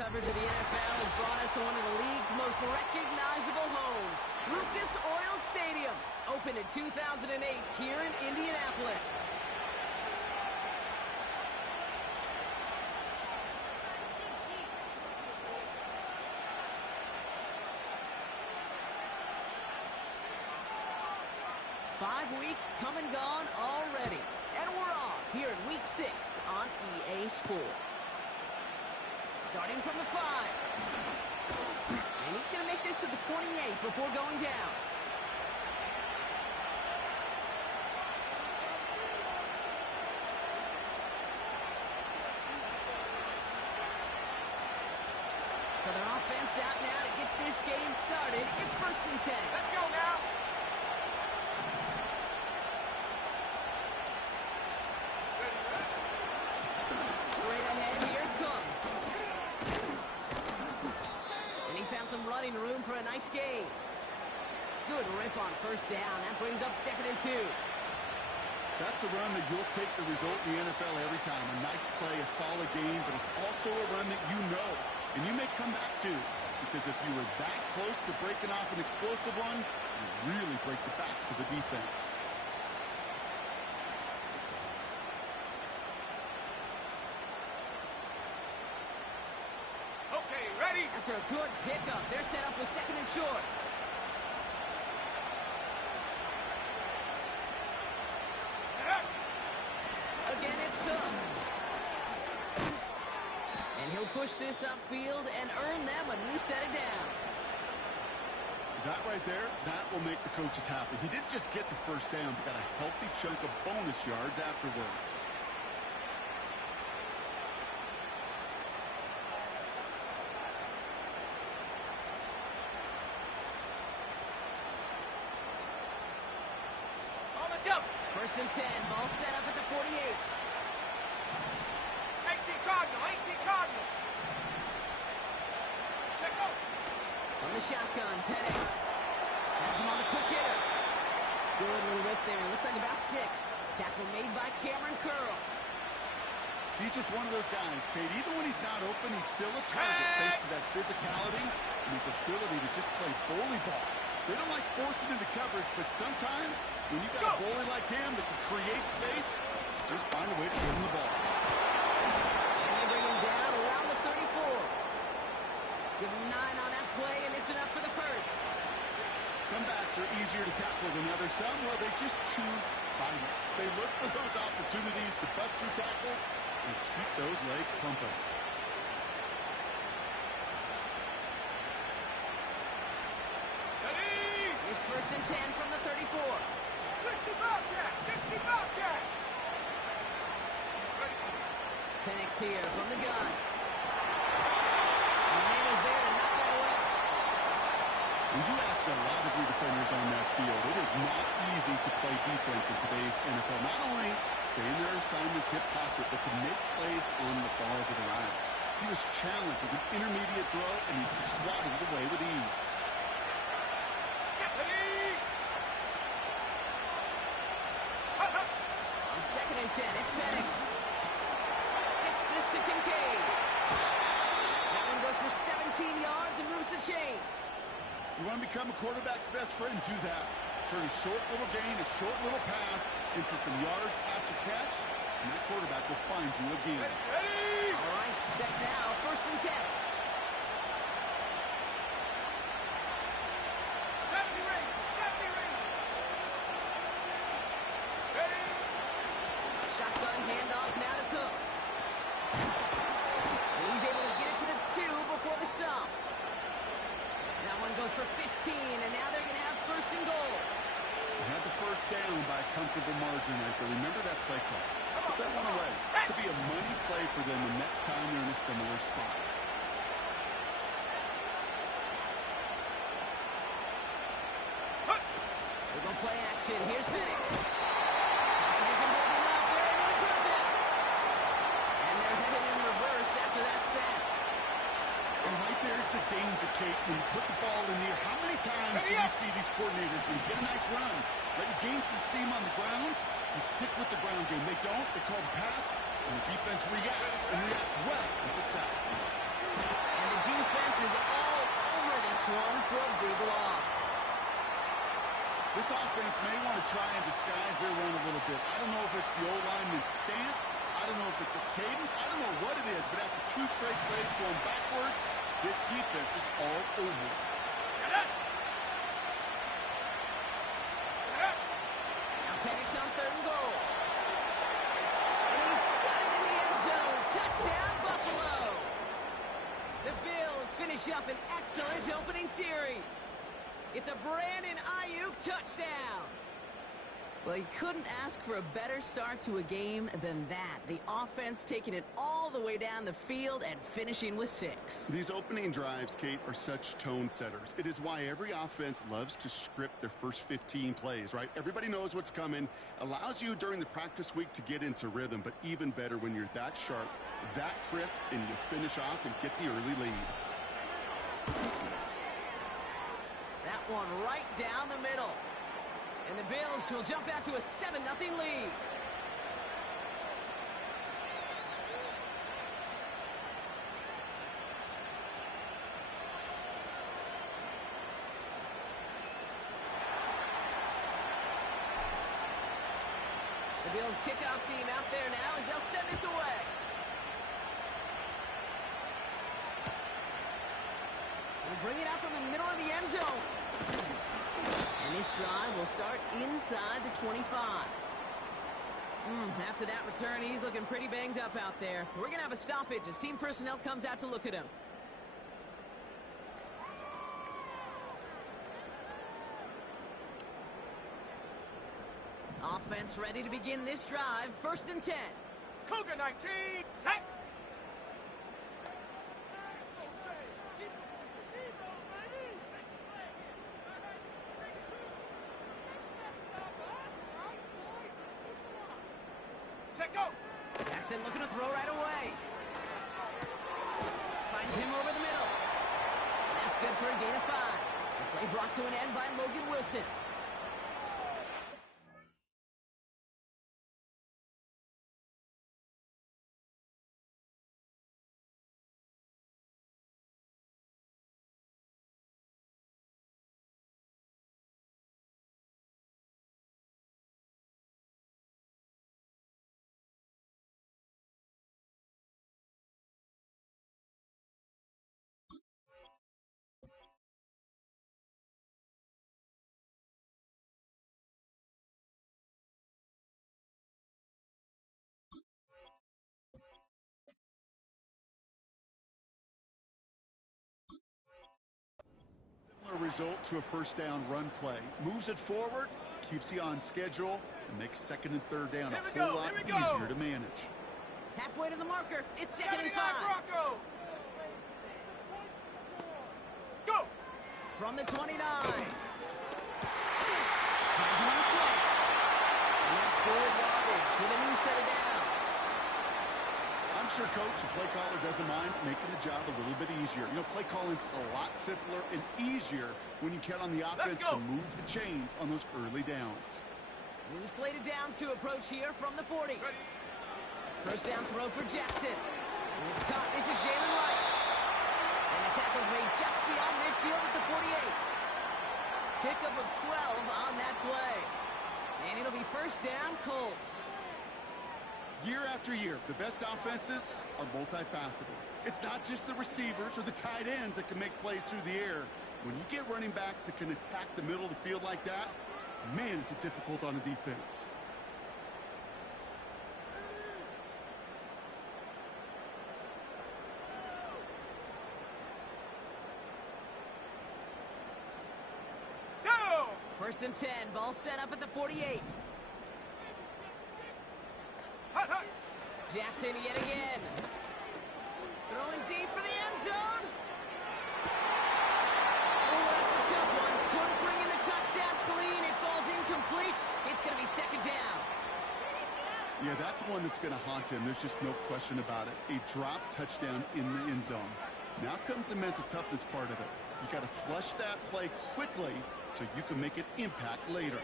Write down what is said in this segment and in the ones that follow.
coverage of the NFL has brought us to one of the league's most recognizable homes, Lucas Oil Stadium, opened in 2008 here in Indianapolis. Five weeks come and gone already, and we're off here in Week 6 on EA Sports. Starting from the 5. And he's going to make this to the 28 before going down. So their offense out now to get this game started. It's 1st and 10. Let's go now. Straight ahead, here's Cook. And he found some running room for a nice gain. Good rip on 1st down. That brings up 2nd and 2. That's a run that you'll take the result in the NFL every time. A nice play, a solid game, but it's also a run that you know, and you may come back to, because if you were that close to breaking off an explosive one, you really break the backs of the defense. Okay, ready? After a good pickup, they're set up with 2nd and short. Again, it's Cook. And he'll push this upfield and earn them a new set of downs. That right there, that will make the coaches happy. He didn't just get the 1st down, but got a healthy chunk of bonus yards afterwards. On the jump. 1st and 10, ball set up at the 48. 18 Cardinal, 18 Cardinal. Check out. On the shotgun, Penix has him on the quick hitter. Good little rip there. Looks like about 6. Tackle made by Cameron Curl. He's just one of those guys, Kate. Even when he's not open, he's still a target thanks to that physicality and his ability to just play bully ball. They don't like forcing into coverage, but sometimes when you got a bully like him that can create space, just find a way to give him the ball. And they bring him down around the 34. Give him 9 on that play, and it's enough for the 1st. Some backs are easier to tackle than others. Some, well, they just choose violence. They look for those opportunities to bust through tackles and keep those legs pumping. Ready? Here's 1st and 10 from the 34. 60 Bobcat, 60 Bobcat. Ready? Penix here from the gun. The man is there to knock that away. When you ask a lot of your defenders on that field, it is not easy to play defense in today's NFL. Not only stay in their assignment's hip pocket, but to make plays on the balls of their eyes. He was challenged with an intermediate throw, and he swatted it away with ease. Ready? On 2nd and 10, it's Penix. Gets this to Kincaid. That one goes for 17 yards and moves the chains. You want to become a quarterback's best friend, do that. Turn a short little gain, a short little pass into some yards after catch, and that quarterback will find you again. Ready? All right, set now, 1st and 10. 70 ring, 70 ring. Ready? Shotgun handoff now to Cook. And he's able to get it to the 2 before the stop. That one goes for 15, and now they're going to have 1st and goal. They had the 1st down by a comfortable margin right there. Remember that play call. Put that one away. It could be a money play for them the next time they're in a similar spot. They go play action. Here's Penix. Isn't holding up. They're able to drop it. And they're headed in reverse after that sack. And right there's the danger, Kate. When you put the ball in the air, how many times do we see these coordinators, when you get a nice run, let you gain some steam on the ground, you stick with the ground game. They don't. They call the pass, and the defense reacts, and reacts well with the sack. defense is all over this one for a big loss. This offense may want to try and disguise their run a little bit. I don't know if it's the O-lineman's stance. I don't know if it's a cadence. I don't know what it is, but after 2 straight plays going backwards, this defense is all over it. Now Penix on 3rd and goal. And he's got it in the end zone. Touchdown, Buffalo. The Bills finish up an excellent opening series. It's a Brandon Ayuk touchdown. Well, you couldn't ask for a better start to a game than that. The offense taking it all the way down the field and finishing with 6. These opening drives, Kate, are such tone setters. It is why every offense loves to script their first 15 plays, right? Everybody knows what's coming. Allows you during the practice week to get into rhythm, but even better when you're that sharp, that crisp, and you finish off and get the early lead. That one right down the middle. And the Bills will jump out to a 7-0 lead. The Bills kickoff team out there now as they'll send this away. We'll bring it out from the middle of the end zone. And this drive will start inside the 25. After that return, he's looking pretty banged up out there. We're going to have a stoppage as team personnel comes out to look at him. Offense ready to begin this drive. 1st and 10. Cougar 19, set. Jackson looking to throw right away. Finds him over the middle. And that's good for a gain of 5. The play brought to an end by Logan Wilson. Result to a 1st down run play. Moves it forward, keeps you on schedule, and makes 2nd and 3rd down a whole lot easier to manage. Halfway to the marker. It's 2nd and 5. Broncos. Go. From the 29. Finds him on the slant. And that's good yardage with a new set of downs. I'm sure, Coach, the play caller doesn't mind making the job a little bit easier. You know, play calling's a lot simpler and easier when you count on the offense to move the chains on those early downs. New slated downs to approach here from the 40. Ready. 1st down throw for Jackson. And it's caught. This is Jalen Wright. And the tackle's made just beyond midfield at the 48. Pickup of 12 on that play. And it'll be 1st down, Colts. Year after year, the best offenses are multifaceted. It's not just the receivers or the tight ends that can make plays through the air. When you get running backs that can attack the middle of the field like that, man, is it difficult on the defense. Go. 1st and 10. Ball set up at the 48. Hut, hut. Jackson yet again. Throwing deep for the end zone. Oh, that's a tough one. Couldn't bring in the touchdown clean. It falls incomplete. It's going to be 2nd down. Yeah, that's one that's going to haunt him. There's just no question about it. A drop touchdown in the end zone. Now comes the mental toughness part of it. You got to flush that play quickly so you can make an impact later.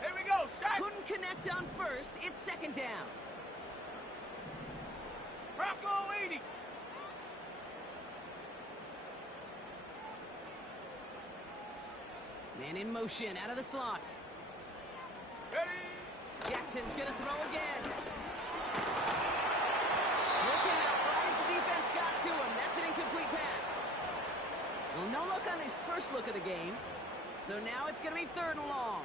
Here we go, shot. Couldn't connect on 1st. first. It's second down. Bronco 80. Man in motion, out of the slot. Ready. Jackson's gonna throw again. Looking out right as the defense got to him. That's an incomplete pass. Well, no look on his first look of the game. So now it's gonna be third and long.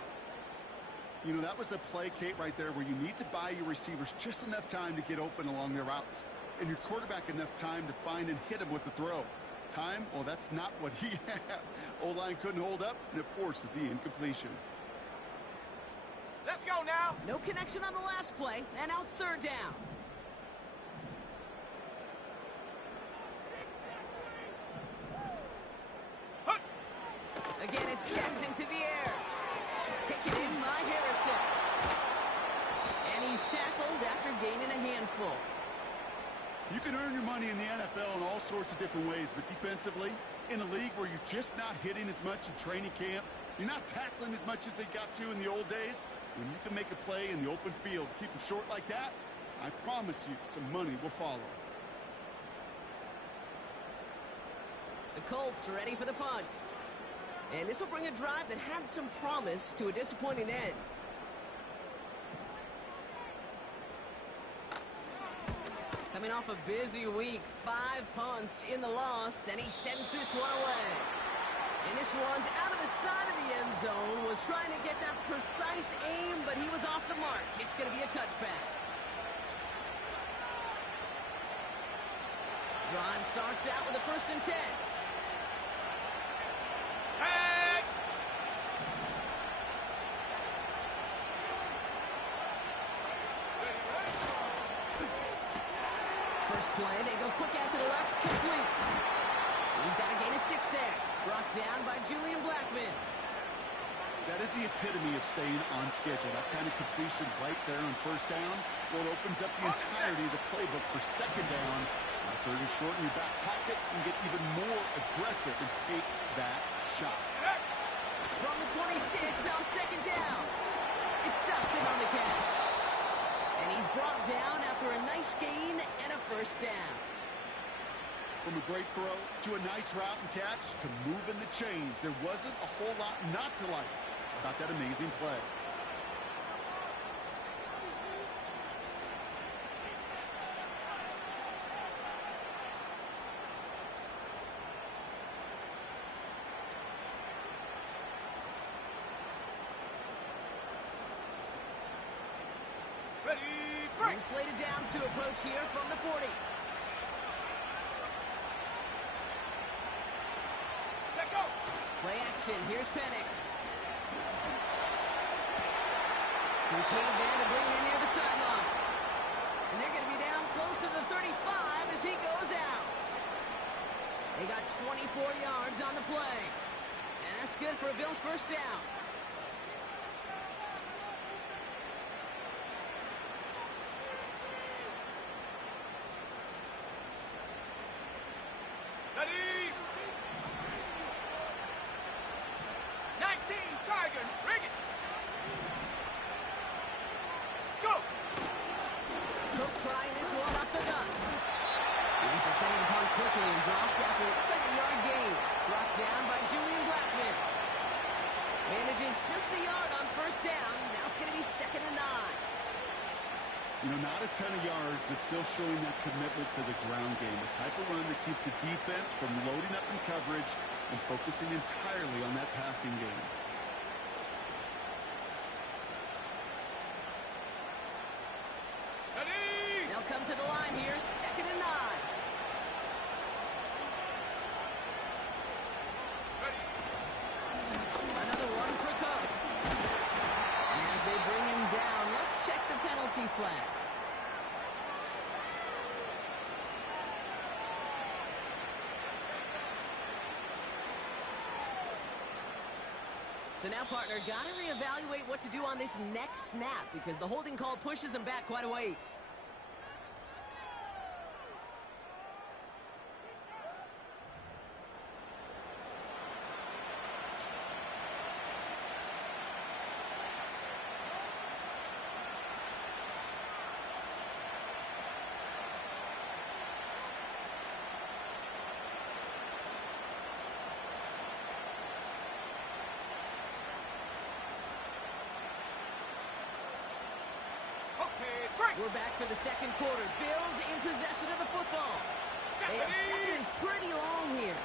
You know, that was a play, Kate, right there where you need to buy your receivers just enough time to get open along their routes. And your quarterback enough time to find and hit him with the throw. Time? Well, that's not what he had. O-line couldn't hold up, and it forces the incompletion. Let's go now. No connection on the last play, and now it's third down. Hut. Again, it's Jackson to the air. Taken in by Harrison. And he's tackled after gaining a handful. You can earn your money in the NFL in all sorts of different ways, but defensively, in a league where you're just not hitting as much in training camp, you're not tackling as much as they got to in the old days, when you can make a play in the open field, keep them short like that, I promise you some money will follow. The Colts are ready for the punt. And this will bring a drive that had some promise to a disappointing end. Coming off a busy week, 5 punts in the loss, and he sends this one away. And this one's out of the side of the end zone, was trying to get that precise aim, but he was off the mark. It's going to be a touchback. Drive starts out with a 1st and 10. Tag. First play, they go quick out to the left, complete. He's got a gain of 6 there. Brought down by Julian Blackman. That is the epitome of staying on schedule. That kind of completion right there on 1st down, well, it opens up the entirety of the playbook for 2nd down. Now 3rd and short in your back pocket, and get even more aggressive and take that shot. From the 26 on 2nd down. It stops him on the catch. And he's brought down after a nice gain and a 1st down. From a great throw to a nice route and catch to moving the chains, there wasn't a whole lot not to like about that amazing play. Ready. Break. Slated downs to approach here from the 40. Check go. Play action. Here's Penix. Kincaid there to bring him in near the sideline. And they're going to be down close to the 35 as he goes out. They got 24 yards on the play. And that's good for a Bills 1st down. Ready. 19 Tiger. Rig it. Go. Cook trying this one up the gut. He's descending upon quickly and dropped after it looks like a yard gain. Brought down by Julian Blackman. Manages just a yard on 1st down. Now it's going to be 2nd and 9. You know, not a ton of yards, but still showing that commitment to the ground game. The type of run that keeps the defense from loading up in coverage and focusing entirely on that passing game. Ready. They'll come to the line here, 2nd and 9. Ready. Another one for Cook. And as they bring him down, let's check the penalty flag. So now, partner, got to reevaluate what to do on this next snap because the holding call pushes him back quite a ways. We're back for the second quarter. Bills in possession of the football. They have second and pretty long here.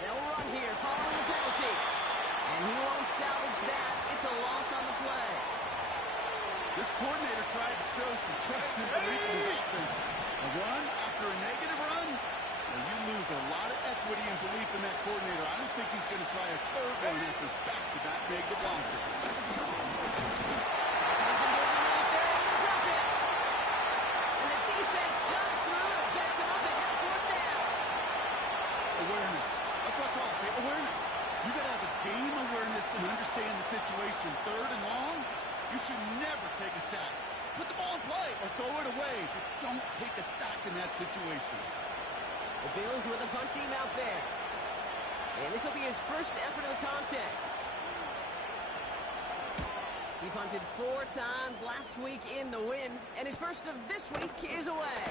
They'll run here following the penalty. And he won't salvage that. It's a loss on the play. This coordinator tried to show some trust and belief in his offense. A run after a negative run, and you lose a lot of equity and belief in that coordinator. I don't think he's going to try a third one after back-to-back negative losses. And the defense comes through to back him up ahead of fourth down. Awareness. That's what I call it, awareness. You got to have a game awareness and understand the situation. Third and long, you should never take a sack. Put the ball in play or throw it away, but don't take a sack in that situation. The Bills with a punt team out there. And this will be his first effort of the contest. He punted 4 times last week in the win, and his first of this week is away.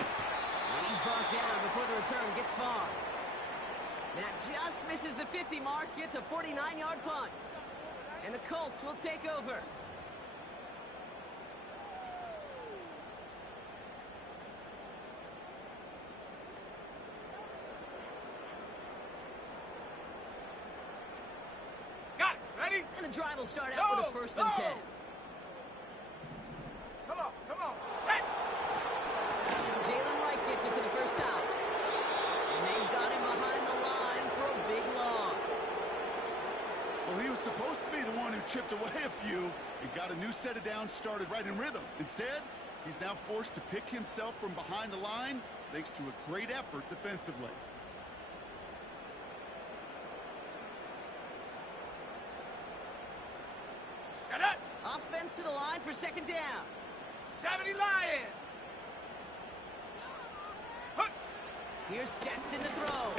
And he's brought down before the return gets far. That just misses the 50 mark, gets a 49-yard punt. And the Colts will take over. Got it. Ready? And the drive will start out with a 1st and 10. Come on, come on. Set. Jalen Wright gets it for the first time. And they've got him behind the line for a big loss. Well, he was supposed to be the one who chipped away a few and got a new set of downs started right in rhythm. Instead, he's now forced to pick himself from behind the line thanks to a great effort defensively. Set up. Offense to the line for 2nd down. 70 Lion. Hunt. Here's Jackson to throw.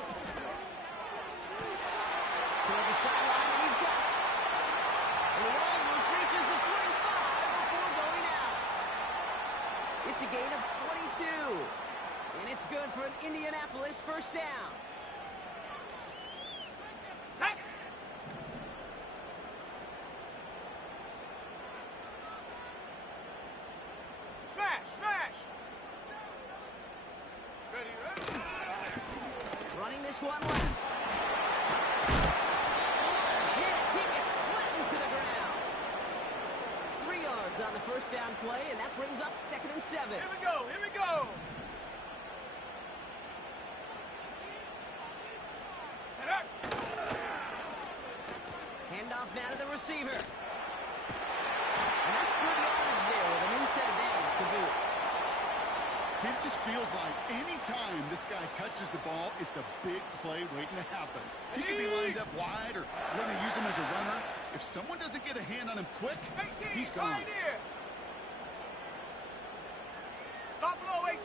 Toward the sideline, and he's got it. And he almost reaches the 45 before going out. It's a gain of 22. And it's good for an Indianapolis 1st down. Set. Smash, smash. Ready, ready. Running this one left. What a hit. He gets flattened to the ground. 3 yards on the 1st down play, and that brings up 2nd and 7. Here we go, here we go. Set up. Handoff now to the receiver. And that's good yardage there with a new set of downs to boot. It just feels like any time this guy touches the ball, it's a big play waiting to happen. He could be lined up wide or we're going to use him as a runner. If someone doesn't get a hand on him quick, 18, he's gone. right here. Buffalo 18.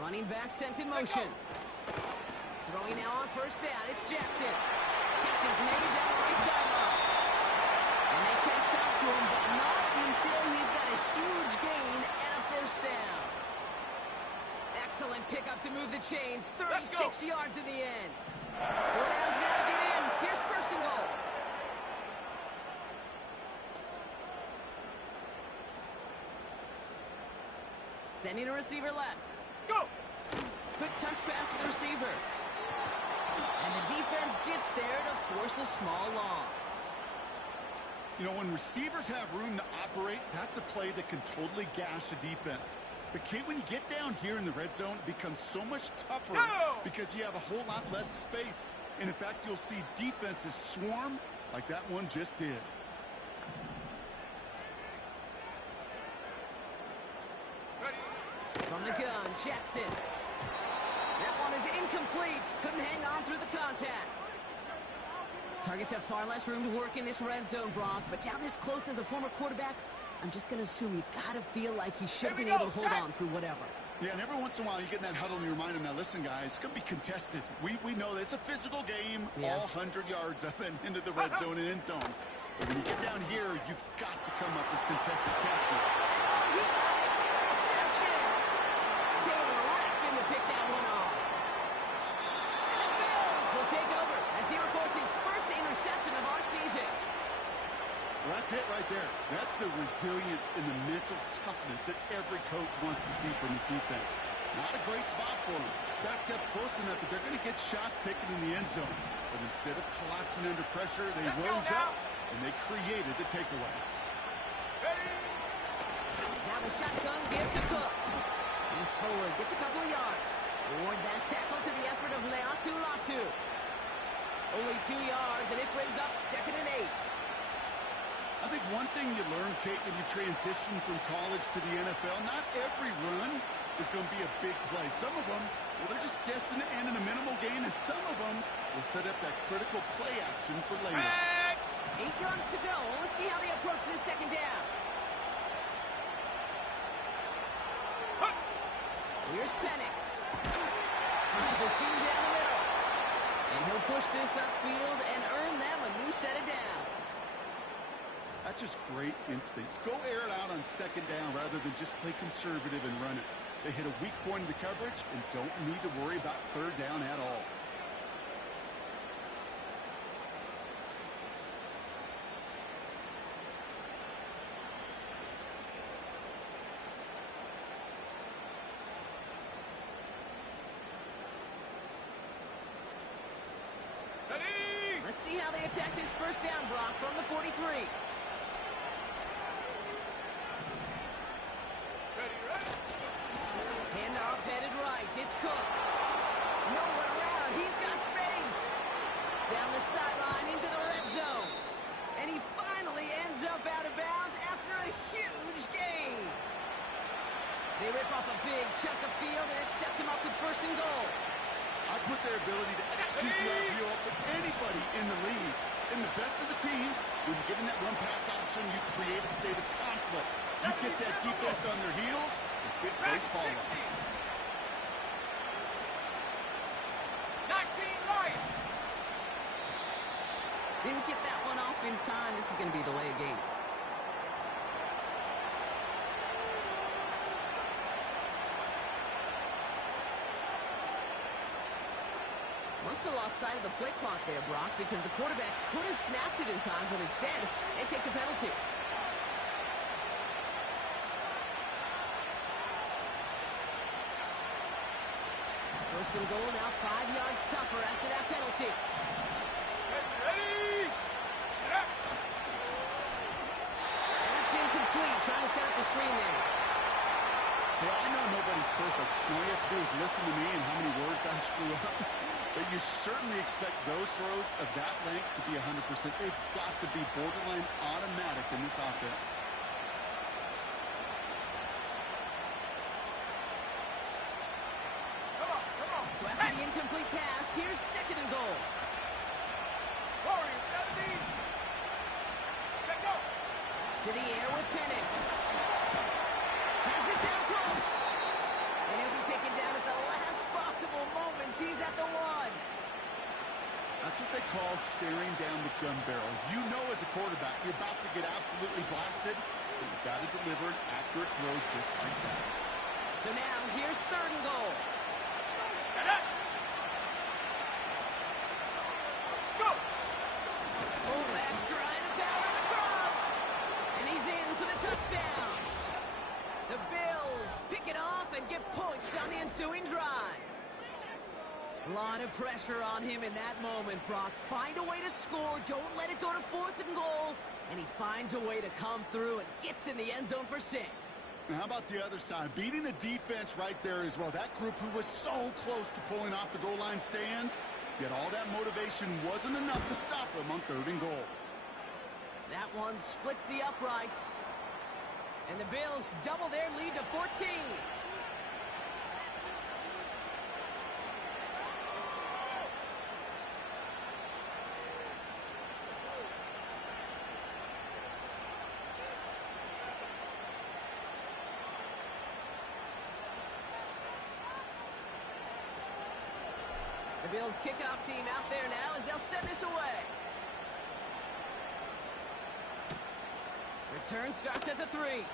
Running back sent in motion. Throwing now on 1st down. It's Jackson. Catch is made down the right sideline. And they catch up to him, but not until he's got a huge gain and a 1st down. Excellent pickup to move the chains. 36 yards in the end. 4 downs now to get in. Here's 1st and goal. Sending a receiver left. Go. Quick touch pass to the receiver. And the defense gets there to force a small loss. You know, when receivers have room to operate, that's a play that can totally gash a defense. But Kate, when you get down here in the red zone, it becomes so much tougher because you have a whole lot less space. And in fact, you'll see defenses swarm like that one just did. From the gun, Jackson. That one is incomplete. Couldn't hang on through the contact. Targets have far less room to work in this red zone, Brock. But down this close as a former quarterback, I'm just going to assume you got to feel like he should have been able to hold on through whatever. Yeah, and every once in a while you get in that huddle and you remind him, now listen, guys, it's going to be contested. We know this. It's a physical game, all 100 yards up and into the red zone and end zone. But when you get down here, you've got to come up with contested catches. Oh, he got it! Interception! Taylor Raffin to pick that one off. And the Bills will That's it right there. That's the resilience and the mental toughness that every coach wants to see from his defense. Not a great spot for him. Backed up close enough that they're going to get shots taken in the end zone. But instead of collapsing under pressure, they rose up and they created the takeaway. Now the shotgun give to Cook. He's forward, gets a couple of yards. Award that tackle to the effort of Leatu Latu. Only 2 yards, and it brings up 2nd and 8. I think one thing you learn, Kate, when you transition from college to the NFL, not every run is going to be a big play. Some of them, well, they're just destined to end in a minimal gain, and some of them will set up that critical play action for later. 8 yards to go. Let's see how they approach this 2nd down. Here's Penix. Finds a seam down the middle. And he'll push this upfield and earn them a new set of downs. That's just great instincts. Go air it out on 2nd down rather than just play conservative and run it. They hit a weak point in the coverage and don't need to worry about 3rd down at all. Let's see how they attack this 1st down, Brock, from the 43. Handoff headed right. It's Cook. No one around. He's got space. Down the sideline into the red zone. And he finally ends up out of bounds after a huge gain. They rip off a big chunk of field, and it sets him up with 1st and goal. I put their ability to execute the RPO up with anybody in the league. In the best of the teams, when you get in that run-pass option, you create a state of conflict. You get that defense on their heels, and big plays follow. 19 right. Didn't get that one off in time. This is going to be a delay of game. Must have lost sight of the play clock there, Brock, because the quarterback could have snapped it in time, but instead, they take the penalty. 1st and goal, now 5 yards tougher after that penalty. Ready? And it's incomplete, trying to set up the screen there. Yeah, I know nobody's perfect. All you have to do is listen to me and how many words I screw up. But you certainly expect those throws of that length to be 100%. They've got to be borderline automatic in this offense. Come on. So after the incomplete pass, here's 2nd and goal. Warrior 70. Check go. To the air with Penix. Has it down close. And he'll be taken down at the last possible moment. He's at the 1. That's what they call staring down the gun barrel. You know as a quarterback, you're about to get absolutely blasted, but you've got to deliver an accurate throw just like that. So now, here's 3rd and goal. Get up. Go. Fullback trying to power the cross. And he's in for the touchdown. The Bills pick it off and get points on the ensuing drive. A lot of pressure on him in that moment, Brock. Find a way to score. Don't let it go to 4th and goal. And he finds a way to come through and gets in the end zone for 6. Now, how about the other side? Beating a defense right there as well. That group who was so close to pulling off the goal line stand, yet all that motivation wasn't enough to stop them on 3rd and goal. That one splits the uprights. And the Bills double their lead to 14. The Bills kickoff team out there now as they'll send this away. Return starts at the 3. And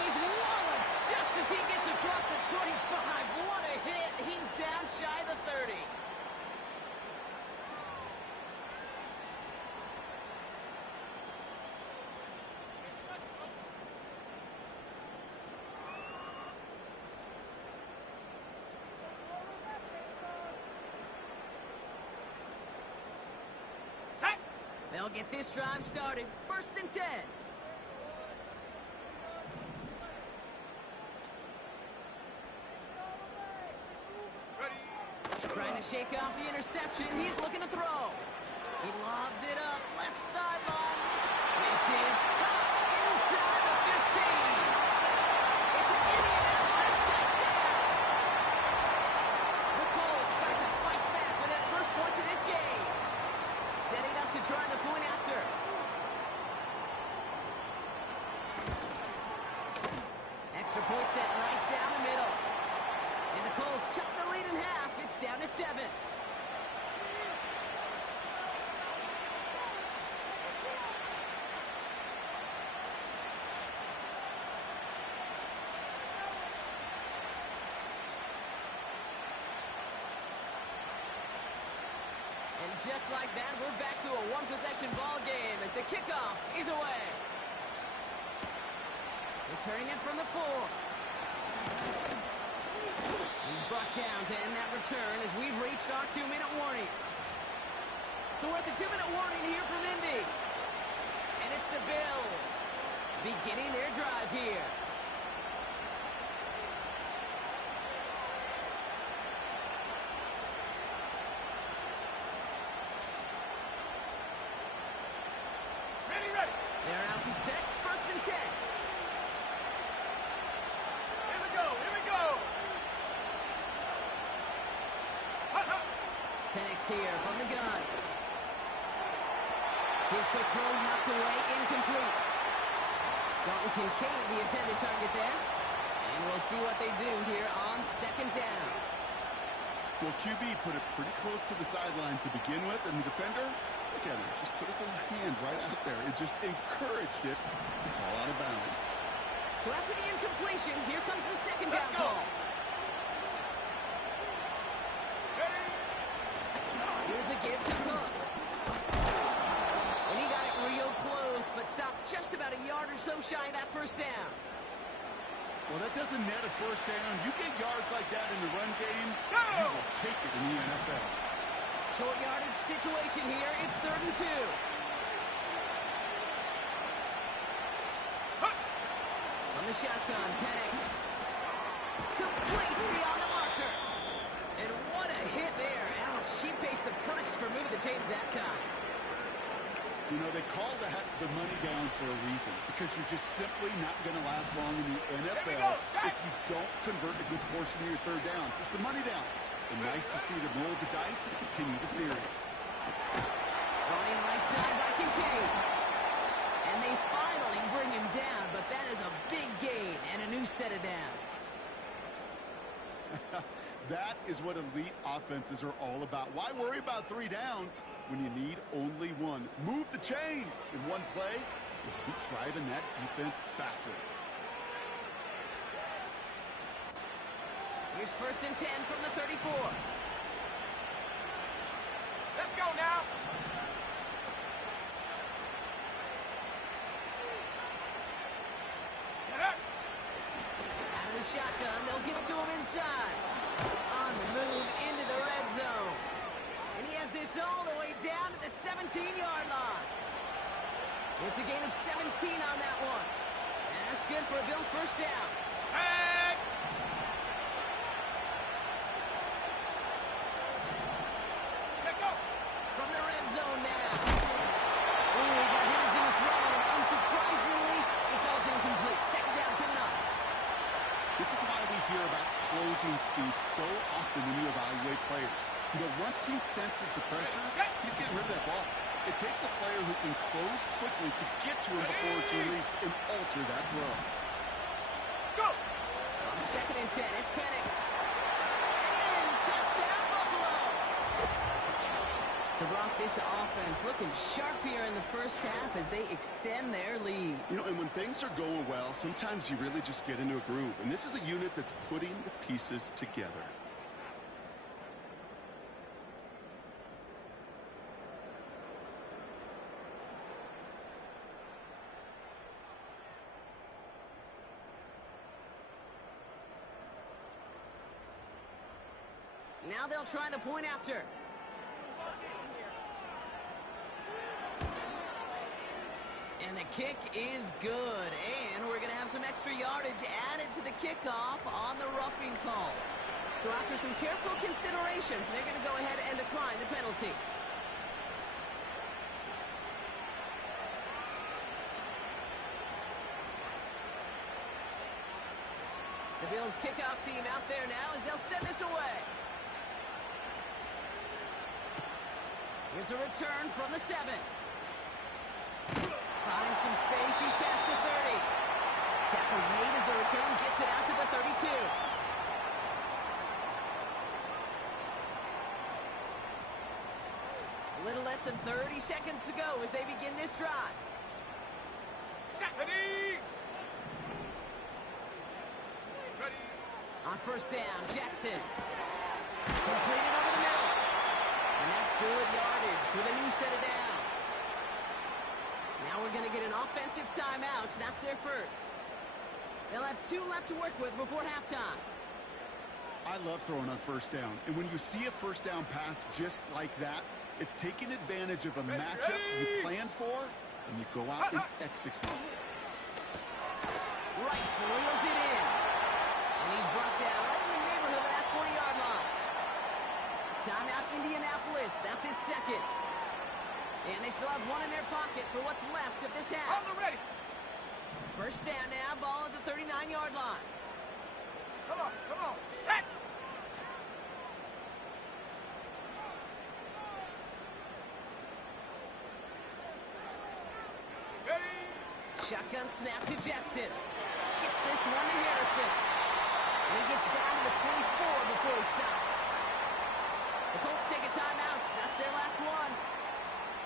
he's walloped just as he gets across the 25. What a hit. He's down shy of the 30. They'll get this drive started. 1st and 10. Ready. Trying to shake off the interception. He's looking to throw. He lobs it up. Left sideline. This is caught inside the 15. It's an Indianapolis touchdown. The Colts start to fight back with their first points of this game. Setting up to try the point after. Extra point set right down the middle. And the Colts chop the lead in half. It's down to 7. And just like that, we're back to a one-possession ball game as the kickoff is away. Returning it from the 4. He's brought down to end that return as we've reached our 2-minute warning. So we're at the 2-minute warning here from Indy. And it's the Bills beginning their drive here. Ready, ready. They're out and set. 1st and 10. Here we go, here we go. Ha, ha. Penix here from the gun. His quick throw knocked away, incomplete. Dalton Kincaid, the intended target there. And we'll see what they do here on 2nd down. Well, QB put it pretty close to the sideline to begin with, and the defender, look at him, just put his little hand right out there. It just encouraged it to fall out of bounds. So after the incompletion, here comes the 2nd down go. call. Ready. Here's a give to Cook. And he got it real close, but stopped just about a yard or so shy of that 1st down. Well, that doesn't net a 1st down. You get yards like that in the run game, Go! you will take it in the NFL. Short yardage situation here. It's 3rd and 2. From the shotgun, Penix. Complete beyond the marker. And what a hit there. Ouch, she pays the price for moving the chains that time. You know, they call that the money down for a reason, because you're just simply not going to last long in the NFL if you don't convert a good portion of your 3rd downs. It's a money down. And nice to see them roll the dice and continue the series. Running right side by Kincaid. And they finally bring him down, but that is a big gain and a new set of downs. That is what elite offenses are all about. Why worry about 3 downs when you need only 1? Move the chains in one play and keep driving that defense backwards. Here's 1st and 10 from the 34. Let's go now. Get up. Out of the shotgun, they'll give it to him inside. On the move into the red zone. And he has this all the way down to the 17-yard line. It's a gain of 17 on that one. And that's good for a Bills 1st down. Tag. Check go. From the red zone now. Ooh, he got hit as he was running, and unsurprisingly, he falls incomplete. 2nd down coming up. This is why we hear about closing speed so often when you evaluate players. You know, once he senses the pressure, he's getting rid of that ball. It takes a player who can close quickly to get to him before it's released and alter that throw. Go. On 2nd and 10, it's Penix. And in, touchdown, Buffalo. So, Brock, this offense looking sharp here in the 1st half as they extend their lead. You know, and when things are going well, sometimes you really just get into a groove. And this is a unit that's putting the pieces together. Now they'll try the point after. And the kick is good. And we're going to have some extra yardage added to the kickoff on the roughing call. So after some careful consideration, they're going to go ahead and decline the penalty. The Bills kickoff team out there now as they'll send this away. Here's a return from the 7. Finds some space. He's past the 30. Tackle made as the return gets it out to the 32. A little less than 30 seconds to go as they begin this drive. Ready. Ready. On first down, Jackson. Completed over the middle. And that's good yardage with a new set of downs. Now we're going to get an offensive timeout. That's their first. They'll have 2 left to work with before halftime. I love throwing on first down. And when you see a first down pass just like that, it's taking advantage of a matchup you plan for, and you go out and execute. Wright reels it in. And he's brought down right in the neighborhood of that 40-yard line. Timeout Indianapolis. That's its second. And they still have 1 in their pocket for what's left of this half. On the ready. First down now, ball at the 39-yard line. Come on, set. Ready. Shotgun snap to Jackson. Gets this one to Harrison. And he gets down to the 24 before he stopped. The Colts take a timeout. That's their last one.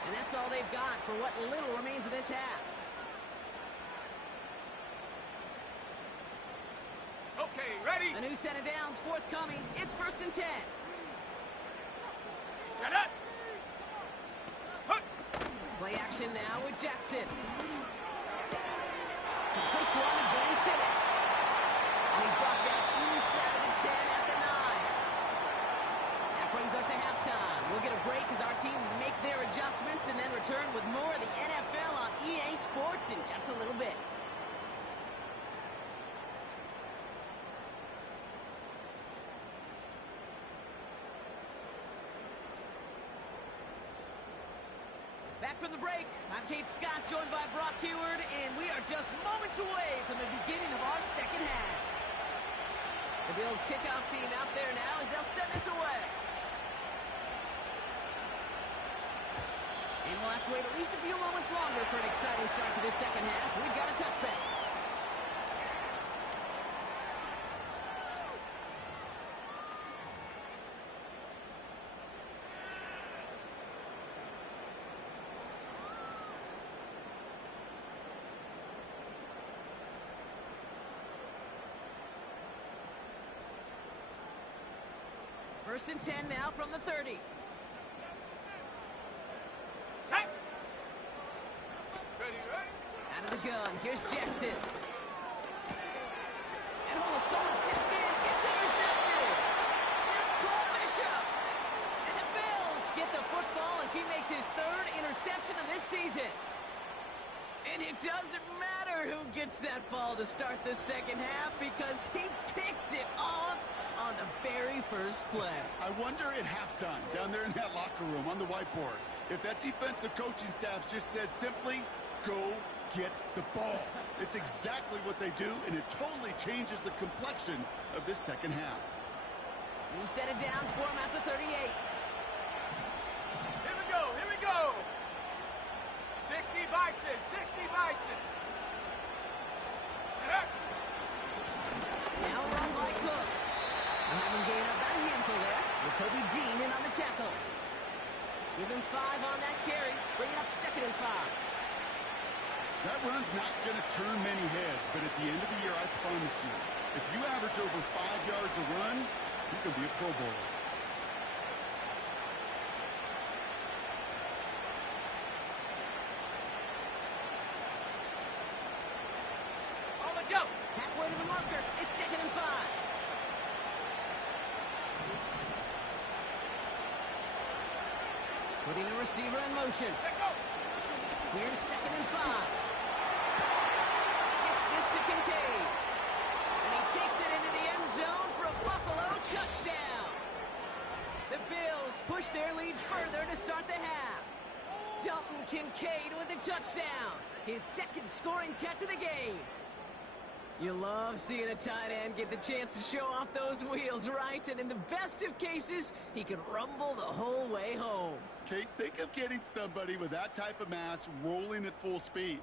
And that's all they've got for what little remains of this half. Okay, ready. A new set of downs forthcoming. It's first and 10. Set up. Hut. Play action now with Jackson. Completes one to Ben Simmons. And he's brought down inside the 10 at the 9. That brings us to halftime. We'll get a break as our teams make their adjustments and then return with more of the NFL on EA Sports in just a little bit. Back from the break, I'm Kate Scott, joined by Brock Heward, and we are just moments away from the beginning of our second half. The Bills kickoff team out there now as they'll send this away. And we'll have to wait at least a few moments longer for an exciting start to this second half. We've got a touchback. First and 10 now from the 30. Set. Ready. Out of the gun, here's Jackson. And someone stepped in. It's intercepted. That's Cole Bishop. And the Bills get the football as he makes his 3rd interception of this season. And it doesn't matter who gets that ball to start the second half because he picks it off on the very first play. I wonder at halftime, down there in that locker room on the whiteboard, if that defensive coaching staff just said simply, go get the ball. It's exactly what they do, and it totally changes the complexion of this second half. New set of downs for him at the 38. Here we go. 60 Bison. Now run by Cook. Having gained about a handful there with Kobe Dean in on the tackle. Give him 5 on that carry, bringing up 2nd and 5. That run's not going to turn many heads, but at the end of the year, I promise you, if you average over 5 yards a run, you can be a Pro Bowler. On the jump. Halfway to the marker, it's 2nd and 5. Putting the receiver in motion. Check go. Here's 2nd and 5. Kincaid. And he takes it into the end zone for a Buffalo touchdown. The Bills push their lead further to start the half. Dalton Kincaid with a touchdown. His second scoring catch of the game. You love seeing a tight end get the chance to show off those wheels, right? And in the best of cases, he can rumble the whole way home. Kate, think of getting somebody with that type of mass rolling at full speed.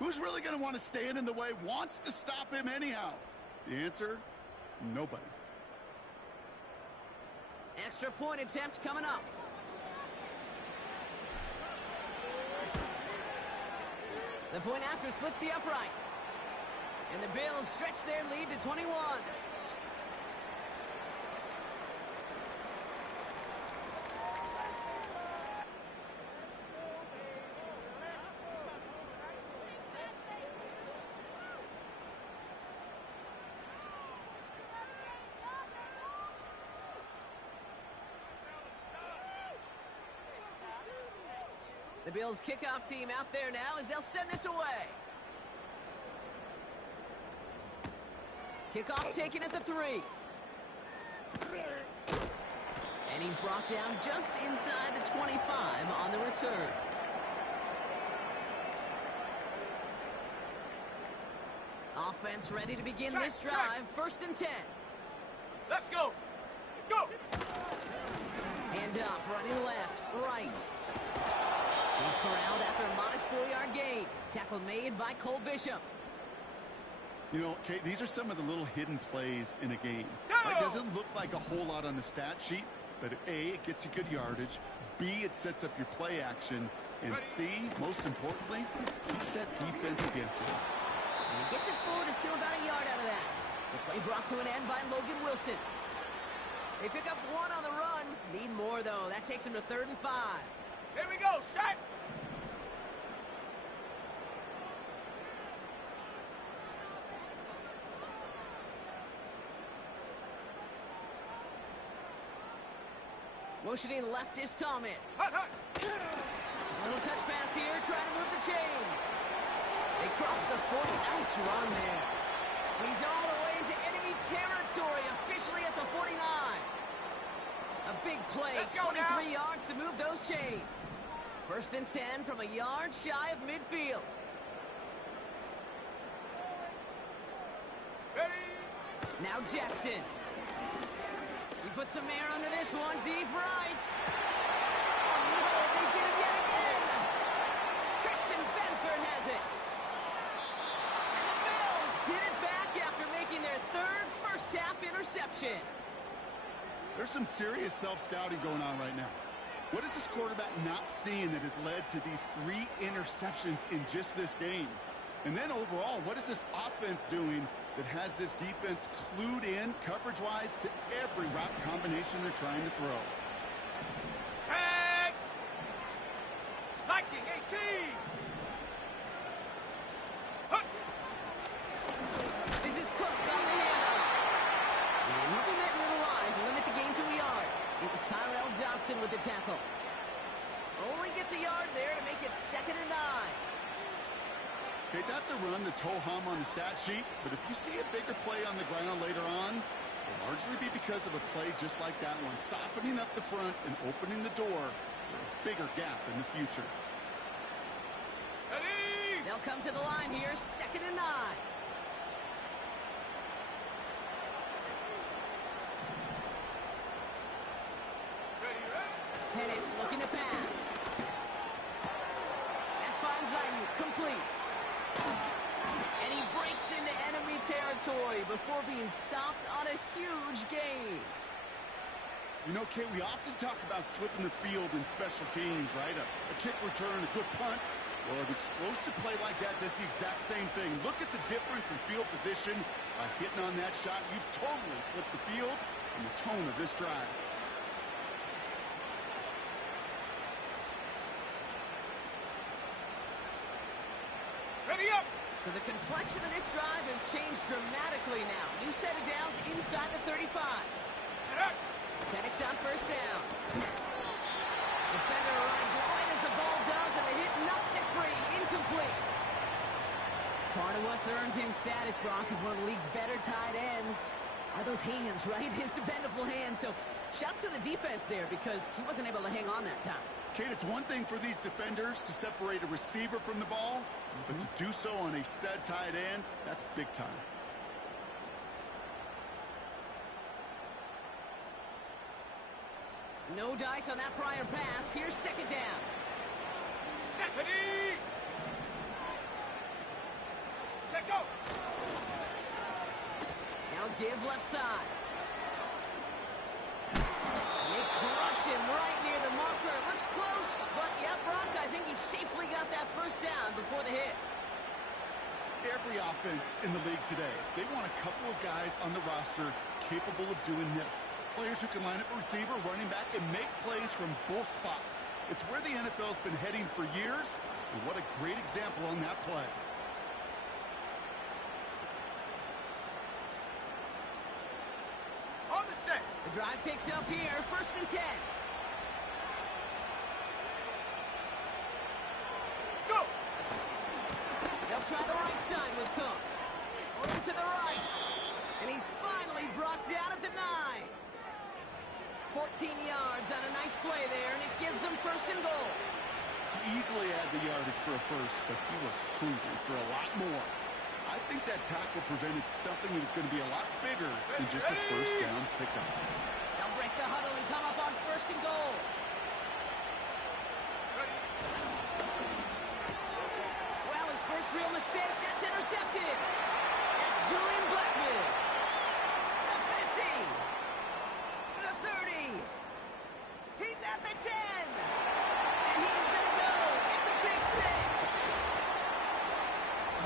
Who's really going to want to stand in the way, wants to stop him anyhow? The answer, nobody. Extra point attempt coming up. The point after splits the uprights. And the Bills stretch their lead to 21. The Bills kickoff team out there now as they'll send this away. Kickoff taken at the 3. And he's brought down just inside the 25 on the return. Offense ready to begin this drive. First and 10. Let's go. Go. Hand off, running left, right. He's corralled after a modest 4-yard gain. Tackle made by Cole Bishop. You know, Kate, these are some of the little hidden plays in a game. It doesn't look like a whole lot on the stat sheet, but A, it gets you good yardage. B, it sets up your play action. And C, most importantly, keeps that defense guessing. And he gets it forward to still about a yard out of that. The play brought to an end by Logan Wilson. They pick up 1 on the run. Need more, though. That takes him to 3rd and 5. Here we go, set. Motioning left is Thomas. Hot, hot. Little touch pass here, trying to move the chains. They cross the 40. Nice run there. He's all the way into enemy territory, officially at the 49. A big play, 23 yards to move those chains. First and 10 from a yard shy of midfield. Ready. Now Jackson. He puts some air under this one, deep right. Oh no, they get him yet again. Christian Benford has it. And the Bills get it back after making their 3rd first-half interception. There's some serious self-scouting going on right now. What is this quarterback not seeing that has led to these 3 interceptions in just this game? And then overall, what is this offense doing that has this defense clued in coverage-wise to every route combination they're trying to throw? Set. Liking 18. Hut. This is cooked on the handoff. And he'll be met near the line to limit the gain to a yard. It was Tyrell Johnson with the tackle. Only gets a yard there to make it 2nd and 9. Okay, that's a run that's ho-hum on the stat sheet, but if you see a bigger play on the ground later on, it'll largely be because of a play just like that one, softening up the front and opening the door for a bigger gap in the future. Ready. They'll come to the line here, 2nd and 9. Ready, ready. Penix looking to pass. That finds Ayuk, complete. And he breaks into enemy territory before being stopped on a huge gain. You know, Kate, we often talk about flipping the field in special teams, right? A kick return, a good punt. Well, an explosive play like that does the exact same thing. Look at the difference in field position. By hitting on that shot, you've totally flipped the field and the tone of this drive. Ready up. So the complexion of this drive has changed dramatically now. New set of downs inside the 35. Penix on first down. Defender arrives right as the ball does, and the hit knocks it free. Incomplete. Part of what's That's earned him status, Brock, as one of the league's better tight ends. Are those hands, right? His dependable hands. So shouts to the defense there because he wasn't able to hang on that time. Kate, it's one thing for these defenders to separate a receiver from the ball, but to do so on a stud tight end, that's big time. No dice on that prior pass. Here's second down. Secondly. Check go. Now give left side. And they crush him right near the marker. It looks close, but yeah, Brock, I think he safely got that first down before the hit. Every offense in the league today, they want a couple of guys on the roster capable of doing this. Players who can line up a receiver, running back, and make plays from both spots. It's where the NFL's been heading for years, and what a great example on that play. On the set. The drive picks up here, 1st and 10. Go. They'll try the right side with Cook. Over to the right. And he's finally brought down at the 9. 14 yards on a nice play there, and it gives them 1st and goal. He easily had the yardage for a first, but he was hungry for a lot more. I think that tackle prevented something that was going to be a lot bigger than just a first down pickup. They'll break the huddle and come up on 1st and goal. Well, his first real mistake, that's intercepted. That's Julian Blackman. The 50. The 30. He's at the 10. And he's going to go. It's a big 6.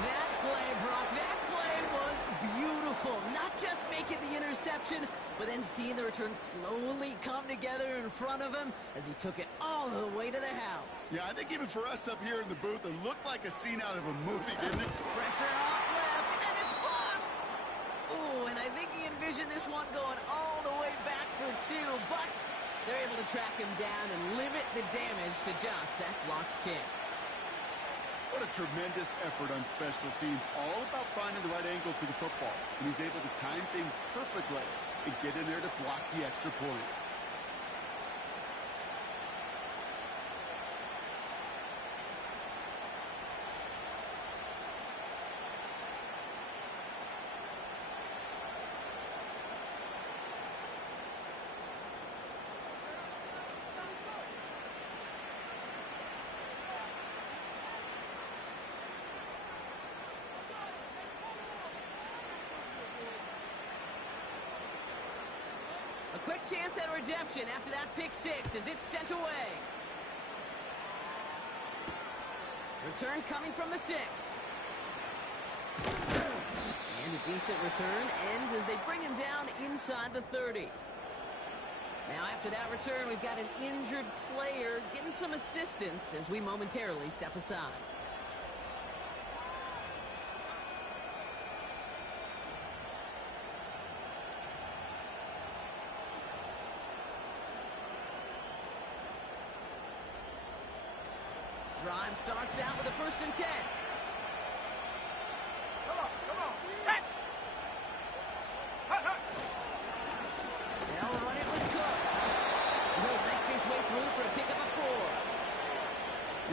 That play, Brock, that play was beautiful. Not just making the interception, but then seeing the return slowly come together in front of him as he took it all the way to the house. Yeah, I think even for us up here in the booth, it looked like a scene out of a movie, didn't it? Pressure off left, and it's blocked. Ooh, and I think he envisioned this one going all the way back for 2, but they're able to track him down and limit the damage to just that blocked kick. What a tremendous effort on special teams, all about finding the right angle to the football. And he's able to time things perfectly and get in there to block the extra point. A quick chance at redemption after that pick 6 as it's sent away. Return coming from the 6. And a decent return ends as they bring him down inside the 30. Now after that return, we've got an injured player getting some assistance as we momentarily step aside. Drive starts out with a 1st and 10. Come on, set. Hut, hut. They'll run it with Cook. He'll make his way through for a pickup of 4.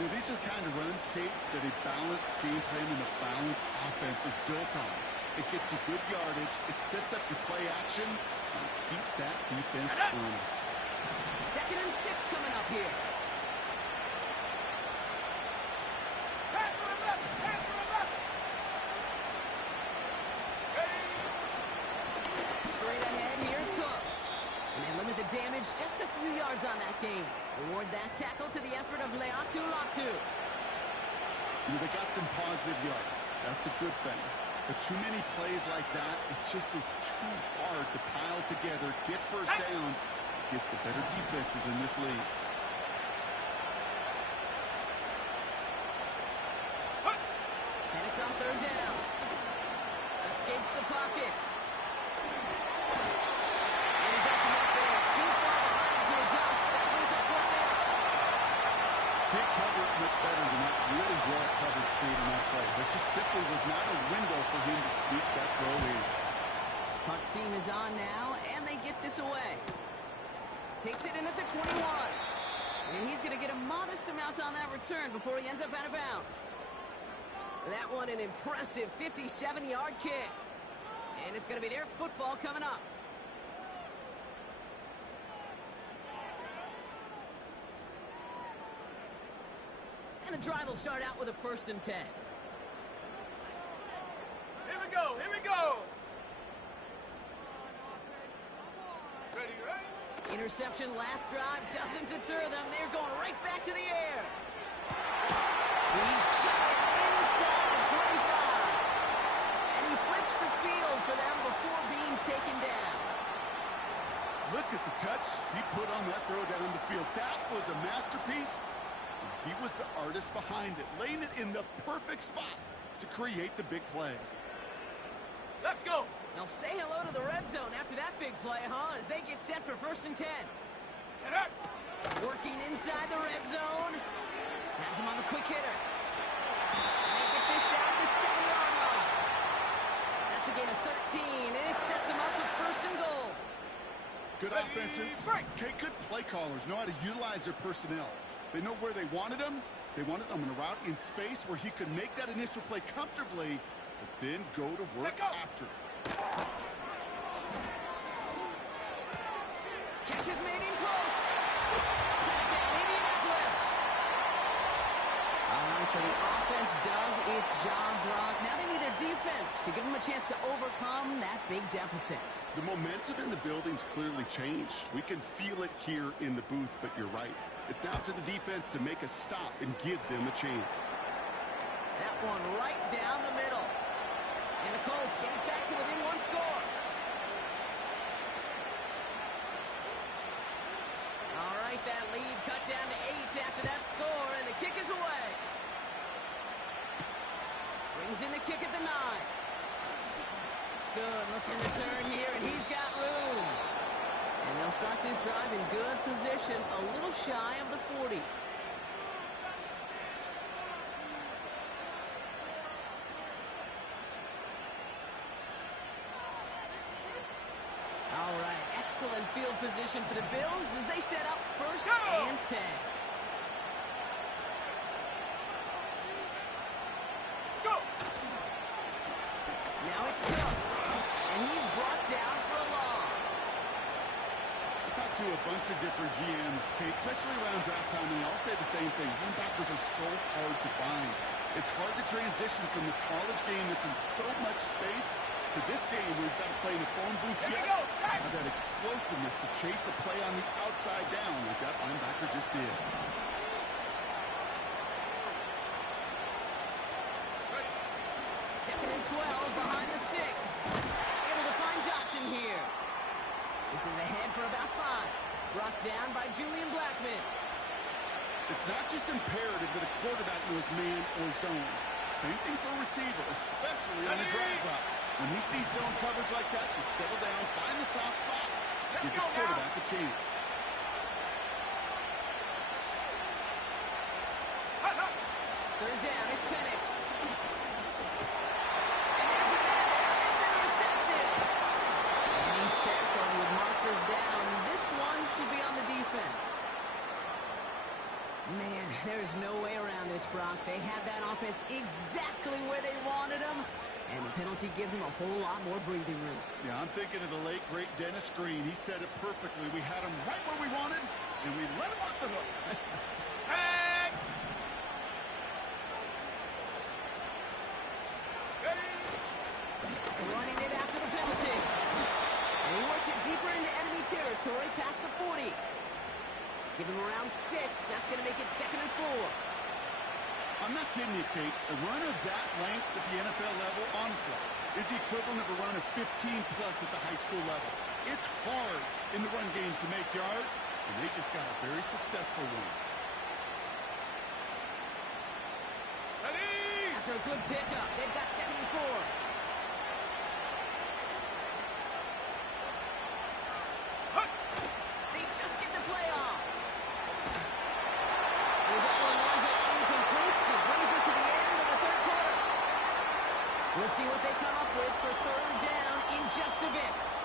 You know, these are the kind of runs, Kate, that a balanced game plan and a balanced offense is built on. It gets you good yardage, it sets up your play action, and it keeps that defense honest. 2nd and 6 coming up here. Pass to the left, pass to the left. Ready. Straight ahead, here's Cook. And they limit the damage just a few yards on that gain. Reward that tackle to the effort of Leatu Latu. You know, they got some positive yards. That's a good thing. But too many plays like that, it just is too hard to pile together, get first downs against the better defenses in this league. Panics on 3rd down. Escapes the pocket. And he's off the mark there. Too far behind to adjust. That brings up 4th down. can't cover it much better than that. Really well covered creating that play. There just simply was not a window for him to sneak that throw in. Punt team is on now, and they get this away. Takes it in at the 21. And he's going to get a modest amount on that return before he ends up out of bounds. That one an impressive 57-yard kick. And it's going to be their football coming up. And the drive will start out with a 1st and 10. Here we go. Here we go. Ready, ready? Interception last drive doesn't deter them. They're going right back to the air. He's got it inside the 25. And he flips the field for them before being taken down. Look at the touch he put on that throw down the field. That was a masterpiece. He was the artist behind it, laying it in the perfect spot to create the big play. Let's go. Now say hello to the red zone after that big play, huh? As they get set for 1st and 10. Get up. Working inside the red zone. Has him on the quick hitter. And they get this down to the 7-yard line. That's a gain of 13, and it sets him up with 1st and goal. Good offenses. Okay, good play callers know how to utilize their personnel. They know where they wanted him. They wanted him in a route in space where he could make that initial play comfortably, but then go to work after. Catch is made in close. Touchdown, Indianapolis. All right, so the offense does its job, Brock. Now they need their defense to give them a chance to overcome that big deficit. The momentum in the building's clearly changed. We can feel it here in the booth, but you're right. It's now to the defense to make a stop and give them a chance. That one right down the middle. And the Colts get it back to within 1 score. All right, that lead cut down to 8 after that score, and the kick is away. Brings in the kick at the 9. Good looking return here, and he's got room. And they'll start this drive in good position, a little shy of the 40. All right, excellent field position for the Bills as they set up 1st and 10. Go. Now it's Cook, and he's brought down for a loss. I talked to a bunch of different GMs, Kate, especially around draft time, and they all say the same thing. Linebackers are so hard to find. It's hard to transition from the college game that's in so much space to this game where we've got to play in a phone booth yet. Have that explosiveness to chase a play on the outside down like that linebacker just did. Second and 12 behind the sticks. Able to find Johnson here. This is ahead for about 5. Brought down by Julian Blackman. It's not just imperative that a quarterback knows man or zone. Same thing for a receiver, especially on a drag route. When he sees zone coverage like that, just settle down, find the soft spot, give the quarterback a chance. Third down, it's Penix. And there's a man there. It's intercepted. And he's tackled with markers down. This one should be on the defense. Man, there's no way around this, Brock. They had that offense exactly where they wanted them, and the penalty gives them a whole lot more breathing room. Yeah, I'm thinking of the late, great Dennis Green. He said it perfectly. We had him right where we wanted, and we let him off the hook. Tag. Ready. Running it after the penalty. And he works it deeper into enemy territory past the 40. Give him around 6. That's going to make it 2nd and 4. I'm not kidding you, Kate. A run of that length at the NFL level, honestly, is the equivalent of a run of 15-plus at the high school level. It's hard in the run game to make yards, and they just got a very successful one. Ready. After a good pickup, they've got 2nd and 4. They just get the play off. There's that one We'll see what they come up with for third down in just a bit.